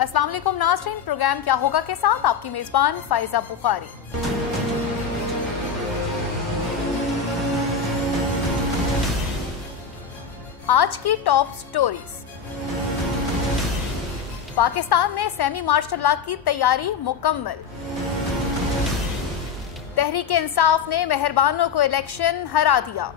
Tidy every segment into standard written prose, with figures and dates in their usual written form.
अस्सलाम वालेकुम नाज़रीन, प्रोग्राम क्या होगा के साथ आपकी मेजबान फाइजा बुखारी। आज की टॉप स्टोरीज। पाकिस्तान में सेमी मार्शल लॉ की तैयारी मुकम्मल। तहरीक इंसाफ ने मेहरबानों को इलेक्शन हरा दिया।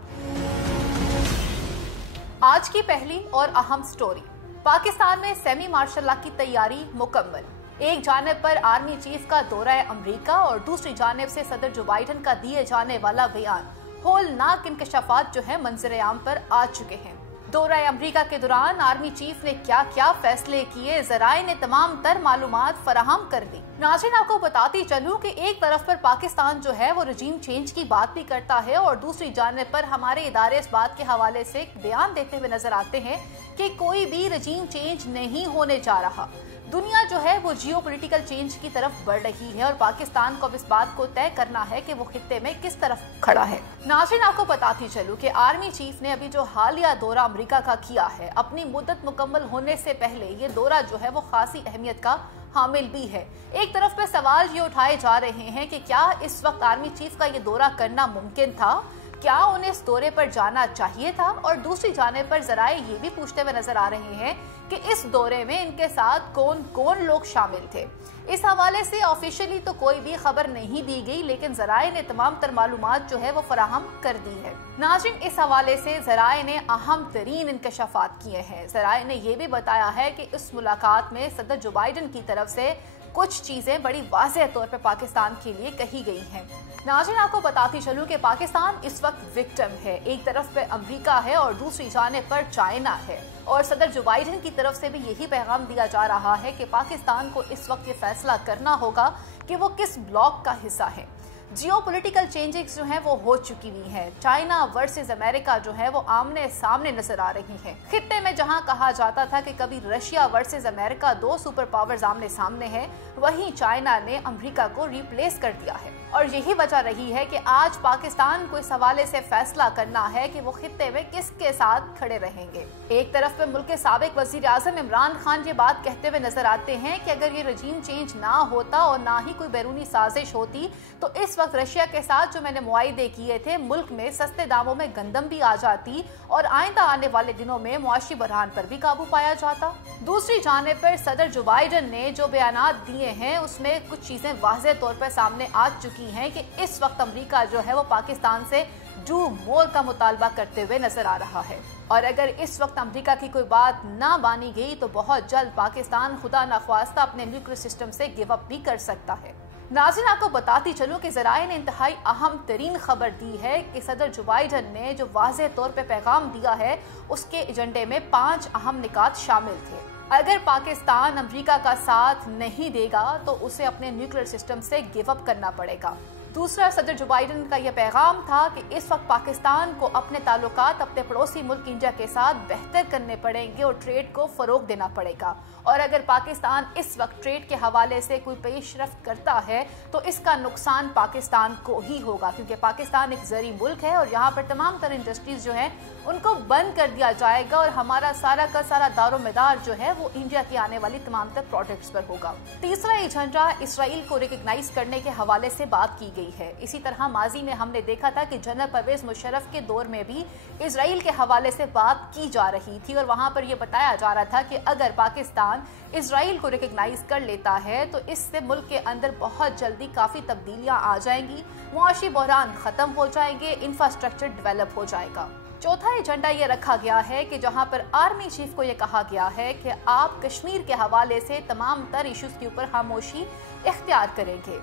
आज की पहली और अहम स्टोरी। पाकिस्तान में सेमी मार्शल लॉ की तैयारी मुकम्मल। एक जानिब पर आर्मी चीफ का दौरा अमरीका और दूसरी जानिब से सदर जो बाइडन का दिए जाने वाला बयान। होलनाक इंकशाफात जो है मंजर आम पर आ चुके हैं। दौरा अमरीका के दौरान आर्मी चीफ ने क्या क्या फैसले किए, जराए ने तमाम तर मालूमात फराहम कर दी। नाज़रीन, आपको बताती चलूं कि एक तरफ पर पाकिस्तान जो है वो रजीम चेंज की बात भी करता है और दूसरी जानिब पर हमारे इदारे इस बात के हवाले से बयान देते हुए नजर आते हैं कि कोई भी रजीम चेंज नहीं होने जा रहा। दुनिया जो है वो जियो पॉलिटिकल चेंज की तरफ बढ़ रही है और पाकिस्तान को अब इस बात को तय करना है कि वो खित्ते में किस तरफ खड़ा है। नाज़रीन, आपको बताती चलूं कि आर्मी चीफ ने अभी जो हालिया दौरा अमेरिका का किया है, अपनी मुद्दत मुकम्मल होने से पहले ये दौरा जो है वो खासी अहमियत का हामिल भी है। एक तरफ पे सवाल ये उठाए जा रहे हैं कि क्या इस वक्त आर्मी चीफ का ये दौरा करना मुमकिन था, क्या उन्हें इस दौरे पर जाना चाहिए था, और दूसरी जाने पर जराए ये भी पूछते हुए नजर आ रहे हैं कि इस दौरे में इनके साथ कौन कौन लोग शामिल थे। इस हवाले से ऑफिशियली तो कोई भी खबर नहीं दी गई, लेकिन जराए ने तमाम तर मालूमात जो है वो फराहम कर दी है। नाज़रीन, इस हवाले से जराए ने अहम तरीन इंकशाफात किए हैं। जराए ने यह भी बताया है कि इस मुलाकात में सदर जो बाइडन की तरफ से कुछ चीजें बड़ी वाज़ेह तौर पर पाकिस्तान के लिए कही गई हैं। नाज़रीन, आपको बताती चलूं कि पाकिस्तान इस वक्त विक्टिम है। एक तरफ पे अमेरिका है और दूसरी जानिब पर चाइना है और सदर जो बाइडन की तरफ से भी यही पैगाम दिया जा रहा है कि पाकिस्तान को इस वक्त ये फैसला करना होगा कि वो किस ब्लॉक का हिस्सा है। जियो पॉलिटिकल चेंजेस जो हैं वो हो चुकी हुई हैं। चाइना वर्सेस अमेरिका जो है वो आमने सामने नजर आ रही हैं। खित्ते में जहां कहा जाता था कि कभी रशिया वर्सेस अमेरिका दो सुपर पावर्स आमने सामने हैं, वहीं चाइना ने अमेरिका को रिप्लेस कर दिया है। और यही वजह रही है कि आज पाकिस्तान को इस हवाले से फैसला करना है कि वो खित्ते में किसके साथ खड़े रहेंगे। एक तरफ पे मुल्क के साबिक वजीर आजम इमरान खान ये बात कहते हुए नजर आते हैं कि अगर ये रजीम चेंज ना होता और ना ही कोई बैरूनी साजिश होती तो इस वक्त रशिया के साथ जो मैंने मुआहिदे किए थे, मुल्क में सस्ते दामों में गंदम भी आ जाती और आइंदा आने वाले दिनों में मुआशी बहरान पर भी काबू पाया जाता। दूसरी जानिब पर सदर जो बाइडन ने जो बयानात दिए हैं उसमें कुछ चीजें वाज़ेह तौर पर सामने आ चुकी हैं कि इस वक्त अमेरिका जो है वो पाकिस्तान से डू मोर का मुतालबा करते हुए नजर आ रहा है। और अगर इस वक्त अमेरिका की कोई बात ना मानी गई तो बहुत जल्द पाकिस्तान खुदा नाख्वास्ता अपने न्यूक्लियर सिस्टम से गिव अप भी कर सकता है। नाज़रीन, आपको बताती चलूं कि ज़राए ने इंतहाई अहम तरीन खबर दी है कि सदर जो बाइडन ने जो वाज़ेह तौर पे पैगाम दिया है उसके एजेंडे में 5 अहम निकात शामिल थे। अगर पाकिस्तान अमेरिका का साथ नहीं देगा तो उसे अपने न्यूक्लियर सिस्टम से गिव अप करना पड़ेगा। दूसरा, सदर जो बाइडन का यह पैगाम था कि इस वक्त पाकिस्तान को अपने ताल्लुकात अपने पड़ोसी मुल्क इंडिया के साथ बेहतर करने पड़ेंगे और ट्रेड को फरोग देना पड़ेगा। और अगर पाकिस्तान इस वक्त ट्रेड के हवाले से कोई पेशरफ्त करता है तो इसका नुकसान पाकिस्तान को ही होगा, क्योंकि पाकिस्तान एक ज़री मुल्क है और यहाँ पर तमाम तरह इंडस्ट्रीज जो हैं उनको बंद कर दिया जाएगा और हमारा सारा का सारा दारोमदार जो है वो इंडिया की आने वाली तमाम तर प्रोडक्ट्स पर होगा। तीसरा एजेंडा इसराइल को रिकग्नाइज करने के हवाले से बात की गई है। इसी तरह माजी में हमने देखा था कि जनरल परवेज मुशर्रफ के दौर में भी इसराइल के हवाले से बात की जा रही थी और वहां पर यह बताया जा रहा था कि अगर पाकिस्तान इसराइल को रिकग्नाइज कर लेता है तो इससे मुल्क के अंदर बहुत जल्दी काफी तब्दीलियां आ जाएंगी, मुआशी बहरान खत्म हो जाएंगे, इंफ्रास्ट्रक्चर डेवलप हो जाएगा। चौथा एजेंडा ये रखा गया है कि जहां पर आर्मी चीफ को ये कहा गया है कि आप कश्मीर के हवाले से तमाम तर इश्यूज के ऊपर खामोशी इख्तियार करेंगे।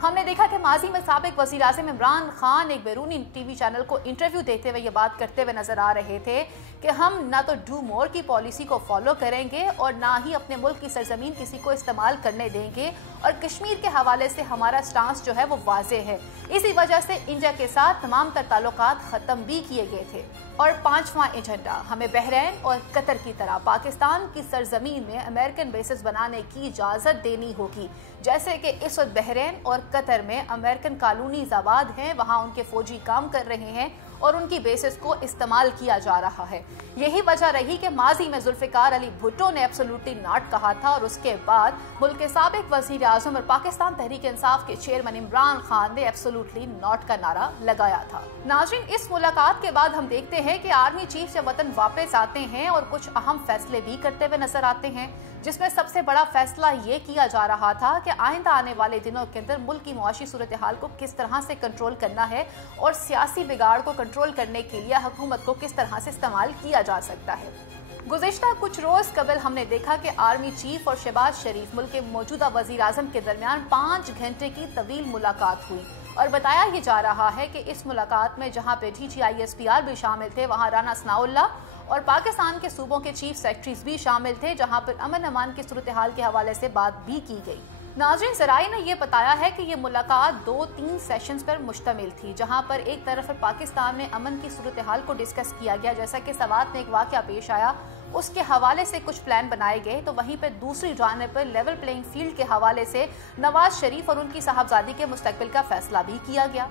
हमने देखा कि माजी में साबिक वज़ीर आज़म इमरान खान एक बैरूनी टीवी चैनल को इंटरव्यू देते हुए ये बात करते हुए नजर आ रहे थे कि हम ना तो डू मोर की पॉलिसी को फॉलो करेंगे और ना ही अपने मुल्क की सरजमीन किसी को इस्तेमाल करने देंगे, और कश्मीर के हवाले से हमारा स्टांस जो है वो वाज़ेह है। इसी वजह से इंडिया के साथ तमाम तर ताल्लुकात ख़त्म भी किए गए थे। और पांचवा एजेंडा, हमें बहरीन और कतर की तरह पाकिस्तान की सरजमीन में अमेरिकन बेसेस बनाने की इजाज़त देनी होगी। जैसे कि इस वक्त बहरीन और कतर में अमेरिकन कॉलोनीज आबाद हैं, वहाँ उनके फौजी काम कर रहे हैं और उनकी बेसिस को इस्तेमाल किया जा रहा है। यही वजह रही कि माजी में जुल्फिकार अली भुट्टो ने एब्सोल्युटली नॉट कहा था और उसके बाद मुल्क के साबिक वजीर आजम और पाकिस्तान तहरीक इंसाफ के चेयरमैन इमरान खान ने एब्सोल्युटली नॉट का नारा लगाया था। नाज़रीन, इस मुलाकात के बाद हम देखते हैं कि आर्मी चीफ जब वतन वापस आते हैं और कुछ अहम फैसले भी करते हुए नजर आते हैं, जिसमें सबसे बड़ा फैसला ये किया जा रहा था कि आइंदा आने वाले दिनों के अंदर मुल्क की मुआशी सूरत हाल को किस तरह से कंट्रोल करना है और सियासी बिगाड़ को कंट्रोल करने के लिए हुकूमत को किस तरह से इस्तेमाल किया जा सकता है। गुज़िश्ता कुछ रोज कबल हमने देखा कि आर्मी चीफ और शहबाज शरीफ मुल्क के मौजूदा वजीर आजम के दरमियान 5 घंटे की तवील मुलाकात हुई और बताया ये जा रहा है कि इस मुलाकात में जहां पे DGISPR भी शामिल थे, वहां राना सनाउल्लाह और पाकिस्तान के सूबों के चीफ सेक्रेटरीज भी शामिल थे, जहां पर अमन अमान की सूरत हाल के हवाले से बात भी की गई। नाज़रीन, ज़राए ने यह बताया है कि ये मुलाकात 2-3 सेशंस पर मुश्तमिल थी, जहां पर एक तरफ पाकिस्तान में अमन की सूरत हाल को डिस्कस किया गया, जैसा कि सवात में एक वाक़या पेश आया उसके हवाले से कुछ प्लान बनाए गए, तो वहीं पर दूसरी जानिब पर लेवल प्लेइंग फील्ड के हवाले से नवाज शरीफ और उनकी साहबजादी के मुस्तकबिल का फैसला भी किया गया।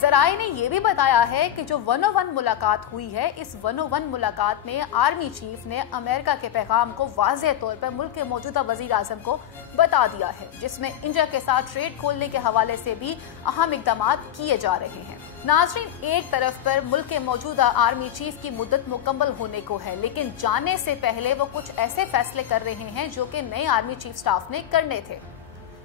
ज़राए ने यह भी बताया है कि जो 101 मुलाकात हुई है, इस 101 मुलाकात में आर्मी चीफ ने अमेरिका के पैगाम को वाज़ेह तौर पर मुल्क के मौजूदा वज़ीर आज़म को बता दिया है, जिसमें इंडिया के साथ ट्रेड खोलने के हवाले से भी अहम इक़दाम किए जा रहे हैं। नाज़रीन, एक तरफ पर मुल्क के मौजूदा आर्मी चीफ की मुद्दत मुकम्मल होने को है, लेकिन जाने से पहले वो कुछ ऐसे फैसले कर रहे हैं जो कि नए आर्मी चीफ स्टाफ ने करने थे,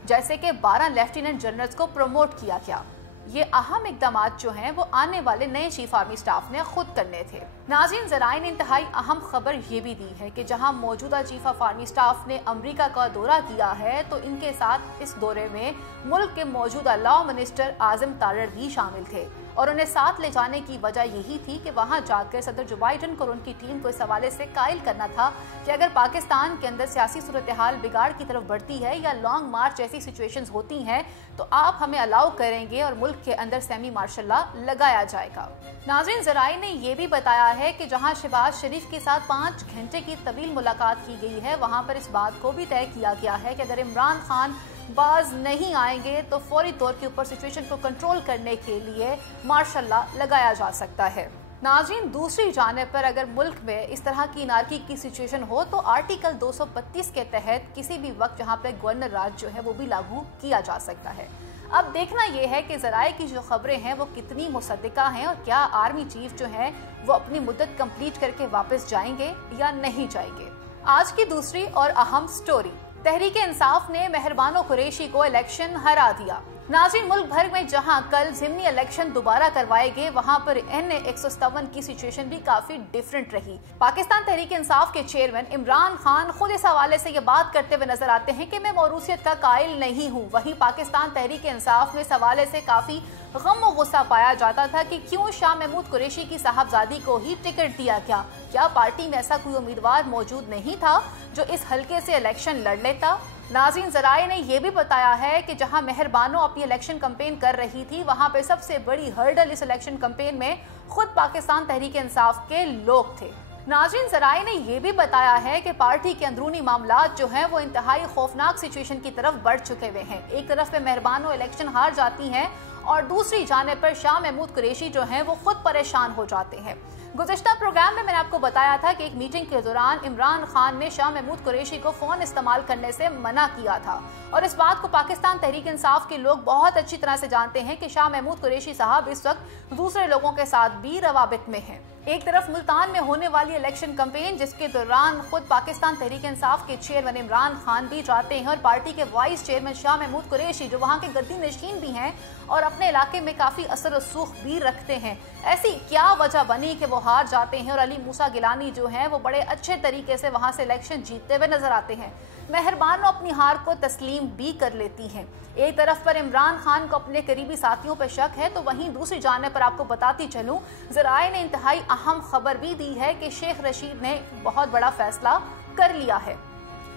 जैसे कि 12 लेफ्टिनेंट जनरल्स को प्रमोट किया गया। ये अहम इक़दाम जो हैं वो आने वाले नए चीफ आर्मी स्टाफ ने खुद करने थे। नाज़रीन, ज़राए ने इंतहाई अहम खबर ये भी दी है कि जहां मौजूदा चीफ ऑफ आर्मी स्टाफ ने अमेरिका का दौरा किया है, तो इनके साथ इस दौरे में मुल्क के मौजूदा लॉ मिनिस्टर आज़म तारड़ भी शामिल थे और उन्हें साथ ले जाने की वजह यही थी कि वहां जाकर सदर जो बाइडन को और उनकी टीम को इस हवाले से कायल करना था कि अगर पाकिस्तान के अंदर सियासी सूरत हाल बिगाड़ की तरफ बढ़ती है या लॉन्ग मार्च जैसी सिचुएशंस होती हैं, तो आप हमें अलाउ करेंगे और मुल्क के अंदर सेमी मार्शल लॉ लगाया जाएगा। नाज़रीन, ज़राए ने यह भी बताया है कि जहां शहबाज शरीफ के साथ 5 घंटे की तवील मुलाकात की गई है, वहां पर इस बात को भी तय किया गया है कि अगर इमरान खान बाज नहीं आएंगे तो फौरी तौर के ऊपर सिचुएशन को कंट्रोल करने के लिए मार्शल लॉ लगाया जा सकता है। नाज़रीन, दूसरी जानिब पर अगर मुल्क में इस तरह की नारकी की सिचुएशन हो तो आर्टिकल 232 के तहत किसी भी वक्त जहां पर गवर्नर राज जो है वो भी लागू किया जा सकता है। अब देखना यह है कि ज़राए की जो खबरें हैं वो कितनी मुसद्दिका हैं और क्या आर्मी चीफ जो है वो अपनी मुद्दत कंप्लीट करके वापस जाएंगे या नहीं जाएंगे। आज की दूसरी और अहम स्टोरी, तहरीक इंसाफ ने मेहरबानो कुरैशी को इलेक्शन हरा दिया। नाज़रीन, मुल्क भर में जहां कल ज़िमनी इलेक्शन दोबारा करवाए गए, वहां पर NA 157 की सिचुएशन भी काफी डिफरेंट रही। पाकिस्तान तहरीक इंसाफ के चेयरमैन इमरान खान खुद इस हवाले से ये बात करते हुए नजर आते हैं कि मैं मौरूसियत का कायल नहीं हूं। वहीं पाकिस्तान तहरीक इंसाफ में इस हवाले से काफी गम और गुस्सा पाया जाता था कि क्यों शाह महमूद कुरैशी की साहबजादी को ही टिकट दिया गया। क्या पार्टी में ऐसा कोई उम्मीदवार मौजूद नहीं था जो इस हल्के से इलेक्शन लड़ लेता। नाज़रीन, ज़राए ने यह भी बताया है कि जहां मेहरबानो अपनी इलेक्शन कैंपेन कर रही थी, वहां पे सबसे बड़ी हर्डल इस इलेक्शन कैंपेन में खुद पाकिस्तान तहरीक इंसाफ के लोग थे। नाज़रीन, ज़राए ने यह भी बताया है कि पार्टी के अंदरूनी मामलात जो हैं वो इंतहाई खौफनाक सिचुएशन की तरफ बढ़ चुके हुए हैं। एक तरफ पे मेहरबानो इलेक्शन हार जाती हैं और दूसरी जानिब पर शाह महमूद कुरैशी जो हैं वो खुद परेशान हो जाते हैं। गुज़िश्ता प्रोग्राम में मैंने आपको बताया था कि एक मीटिंग के दौरान इमरान खान ने शाह महमूद कुरैशी को फोन इस्तेमाल करने से मना किया था और इस बात को पाकिस्तान तहरीक इंसाफ के लोग बहुत अच्छी तरह से जानते हैं कि शाह महमूद कुरैशी साहब इस वक्त दूसरे लोगों के साथ भी रवाबित में हैं। एक तरफ मुल्तान में होने वाली इलेक्शन कैंपेन जिसके दौरान खुद पाकिस्तान तहरीक इंसाफ के चेयरमैन इमरान खान भी जाते हैं और पार्टी के वाइस चेयरमैन शाह महमूद कुरैशी जो वहां के गद्दी नशीन भी हैं और अपने इलाके में काफी असर और सूख भी रखते हैं। ऐसी क्या वजह बनी कि वो हार जाते हैं और अली मूसा गिलानी जो है वो बड़े अच्छे तरीके से वहां से इलेक्शन जीतते हुए नजर आते हैं। मेहरबानो अपनी हार को तस्लीम भी कर लेती हैं। एक तरफ पर इमरान खान को अपने करीबी साथियों पर शक है तो वहीं दूसरी जानिब पर आपको बताती चलूं, ज़राए ने इंतहाई अहम खबर भी दी है कि शेख रशीद ने बहुत बड़ा फैसला कर लिया है।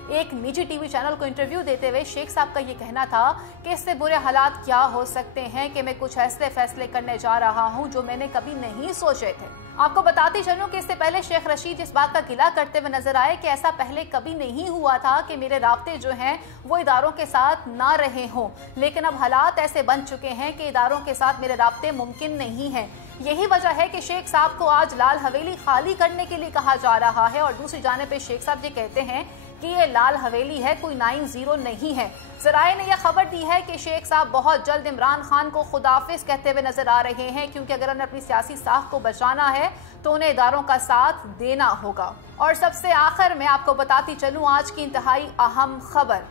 एक निजी टीवी चैनल को इंटरव्यू देते हुए शेख साहब का ये कहना था कि इससे बुरे हालात क्या हो सकते हैं कि मैं कुछ ऐसे फैसले करने जा रहा हूं जो मैंने कभी नहीं सोचे थे। आपको बताती चलूं कि इससे पहले शेख रशीद इस बात का गिला करते हुए नजर आए कि ऐसा पहले कभी नहीं हुआ था कि मेरे राब्ते जो हैं वो इदारों के साथ ना रहे हों, लेकिन अब हालात ऐसे बन चुके हैं कि इदारों के साथ मेरे राब्ते मुमकिन नहीं हैं। यही वजह है कि शेख साहब को आज लाल हवेली खाली करने के लिए कहा जा रहा है। और दूसरी जानिब पे शेख साहब ये कहते हैं कि ये लाल हवेली है, कोई 90 नहीं है। ज़राए ने यह खबर दी है कि शेख साहब बहुत जल्द इमरान खान को खुदाफिज कहते हुए नजर आ रहे हैं, क्योंकि अगर उन्हें अपनी सियासी साख को बचाना है तो उन्हें इदारों का साथ देना होगा। और सबसे आखिर में आपको बताती चलूं आज की इंतहाई अहम खबर,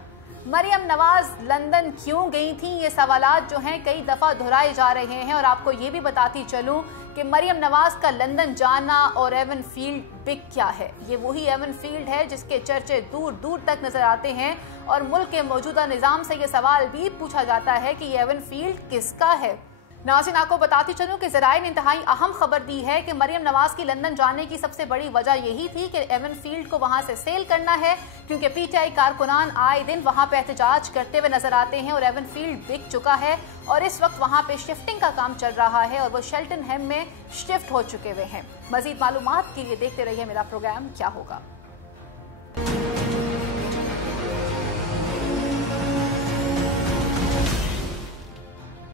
मरियम नवाज लंदन क्यों गई थी, ये सवालात जो हैं कई दफ़ा दोहराए जा रहे हैं। और आपको ये भी बताती चलूं कि मरियम नवाज का लंदन जाना और एवन फील्ड बिग क्या है। ये वही एवन फील्ड है जिसके चर्चे दूर दूर तक नजर आते हैं और मुल्क के मौजूदा निज़ाम से ये सवाल भी पूछा जाता है कि ये एवन फील्ड किसका है। नाज़रीन, आपको बताती चलूं कि ज़राए ने इंतहाई अहम खबर दी है कि मरियम नवाज की लंदन जाने की सबसे बड़ी वजह यही थी कि एवन फील्ड को वहां से सेल करना है, क्योंकि पीटीआई कारकुनान आए दिन वहां पे एहतजाज करते हुए नजर आते हैं और एवन फील्ड बिक चुका है और इस वक्त वहां पे शिफ्टिंग का काम चल रहा है और वो शेल्टनहैम में शिफ्ट हो चुके हुए हैं। मजीद मालूमात के लिए देखते रहिए मेरा प्रोग्राम क्या होगा।